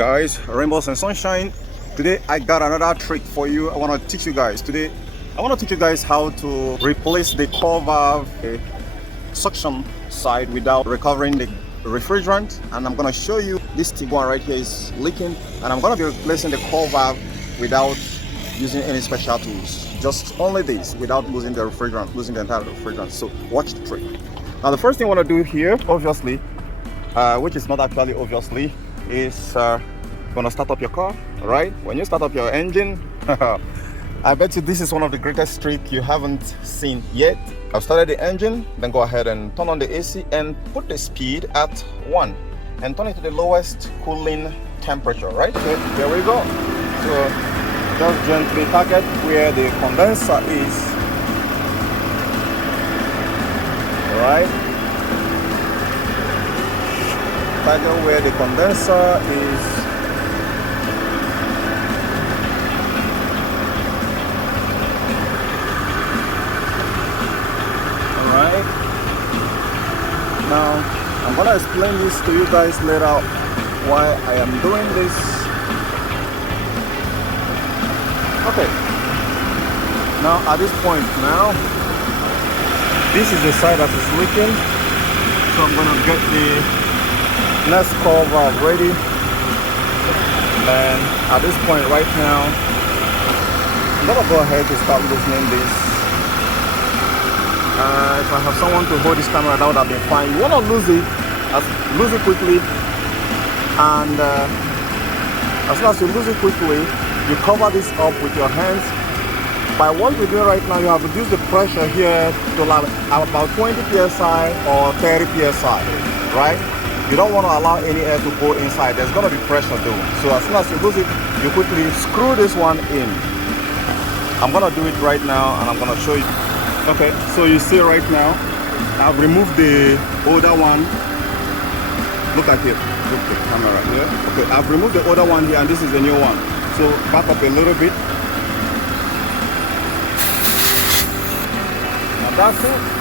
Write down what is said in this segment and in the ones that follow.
Guys, rainbows and sunshine. Today I got another trick for you. I want to teach you guys how to replace the core valve suction side without recovering the refrigerant. And I'm going to show you this T1 right here is leaking, and I'm going to be replacing the core valve without using any special tools, just only this, without losing the entire refrigerant. So watch the trick. Now the first thing I want to do here, obviously, which is not actually obviously, is gonna start up your car. Right, when you start up your engine, I bet you this is one of the greatest tricks you haven't seen yet. I've started the engine, then go ahead and turn on the AC and put the speed at 1 and turn it to the lowest cooling temperature. Right, okay, there we go. So just gently target where the condenser is. Right, target where the condenser is. Alright, now I'm gonna explain this to you guys later why I am doing this. Okay, now at this point now, this is the side that is leaking, so I'm gonna get the next core valve ready. And at this point right now, I'm gonna go ahead to start loosening this. If I have someone to hold this camera, that would have been fine. You want to lose it quickly, and as soon as you lose it quickly, you cover this up with your hands. By what we're doing right now, you have reduced the pressure here to like about 20 psi or 30 psi, right? You don't want to allow any air to go inside. There's going to be pressure though. So as soon as you lose it, you quickly screw this one in. I'm going to do it right now, and I'm going to show you. Okay, so you see right now, I've removed the older one. Look at it. Look at the camera here. Okay, I've removed the older one here, and this is the new one. So back up a little bit. Now that's it.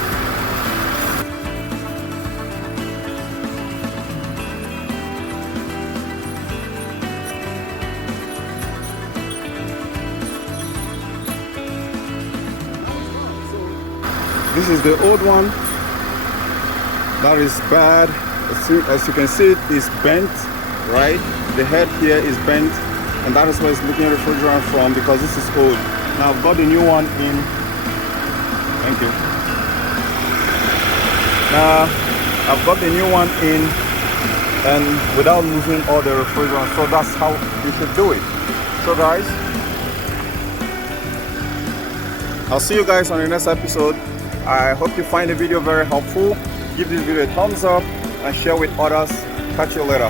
This is the old one. That is bad. As you can see, it is bent, right? The head here is bent, and that is where it's leaking refrigerant from, because this is old. Now I've got the new one in. Thank you. Now I've got the new one in, and without losing all the refrigerant. So that's how you should do it. So guys, I'll see you guys on the next episode. I hope you find the video very helpful. Give this video a thumbs up and share with others. Catch you later.